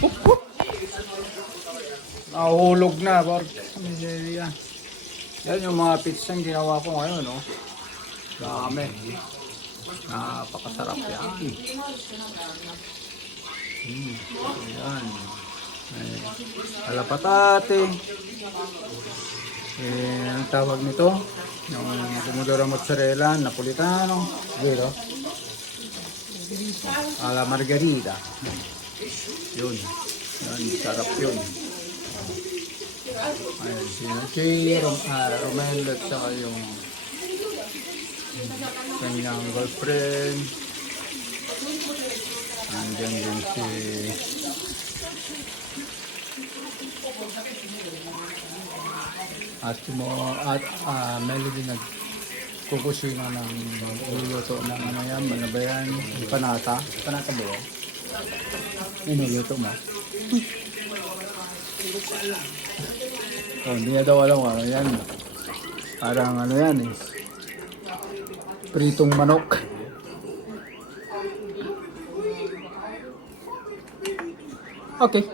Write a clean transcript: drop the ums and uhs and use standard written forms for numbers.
Hup, hup. Nahulog na, bar. Miseria. Yan yung mga pizzang ginawa ko ngayon, no? Dami. Napakasarap yan. Ayan. Ay, alapatate. Ang tawag nito, yung pomodoro mozzarella, napolitano. Vero? Alla margarita. Yun. Yan, sarap yun. Ayan, si Romelo at saka yung kanyang girlfriend. Andyan din si Melody nagkukusina ng luluto ng ano yan, ano ba yan? Panata? Panata ba yan? Inuluto mo? Oh, hindi na daw alam ano yan. Parang ano yan eh. Pritong manok. Okay.